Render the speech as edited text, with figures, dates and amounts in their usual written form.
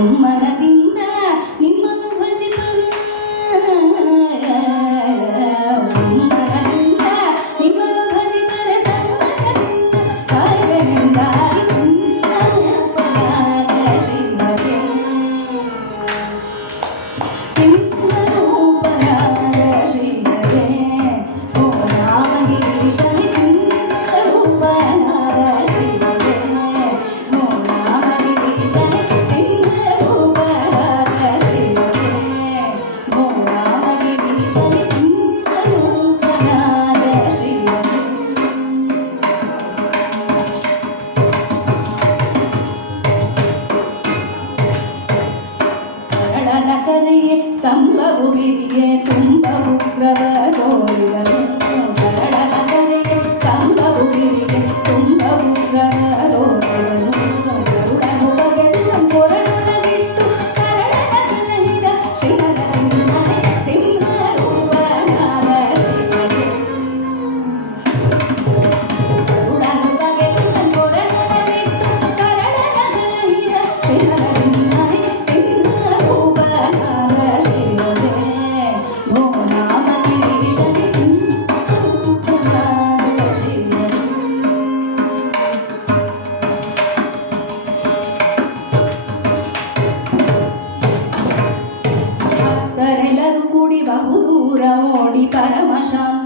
ಒಮ್ಮನದಿಂದ ನಿಮ್ಮನ್ನು ಭಜಿಪರು ಒಮ್ಮನದಿಂದ ನಿಮ್ಮನ್ನು ಭಜಿಪರ ಸಮ್ಮನದಿಂದ ಕಾಯ್ವೆನೆಂದಾರಿ ಸಿಂಹರೂಪನಾದ ಶ್ರೀಹರೇ ಸಿಂಹರೂಪನಾದ ಶ್ರೀಹರೇ ಓ ರಾಮಗಿರೀಶನೇ ಸಿಂಹರೂಪನಾದ ಶ್ರೀಹರೇ ಓ ರಾಮಗಿರೀಶನೇ ಸಿಂಹರೂಪನಾದ ಶ್ರೀಹರೇ ಓ ರಾಮಗಿರೀಶನೇ ಸಿಂಹರೂಪನಾದ ಶ್ರೀಹರೇ ಕರಳನ ಕರೆಯೇ ಸ್ತಂಭವು ಬಿರಿಯೇ ತುಂಬ ಉಗ್ರವ ತೋರಿದನು ಕರಳನ ಕರೆಯೇ ಸ್ತಂಭವು ಬಿರಿಯೇ ತುಂಬ ಉಗ್ರವ ತೋರಿದನು ಗರುಡನು ಬಗೆದು ಕೊರಳೊಳಗಿಟ್ಟು ಕರಳನ ಸಲಹಿದ ಶ್ರೀಹರ ಸಿಂಹರೂಪನಾದ ಶ್ರೀಹರೇ ಗರುಡನು ಬಗೆದು ಕೊರಳೊಳಗಿಟ್ಟು ಕರಳನ ಸಲಹಿದ ಶ್ರೀಹರ ಸಿಂಹರೂಪನಾದ ಶ್ರೀಹರೇ ಓ ರಾಮಗಿರೀಶನೇ ಸಿಂಹರೂಪನಾದ ಶ್ರೀಹರೇ ಭಕ್ತರೆಲ್ಲರೂ ಕೂಡಿ ಬಹುದೂರ ಓಡಿ ಪರಮಶಾಂತ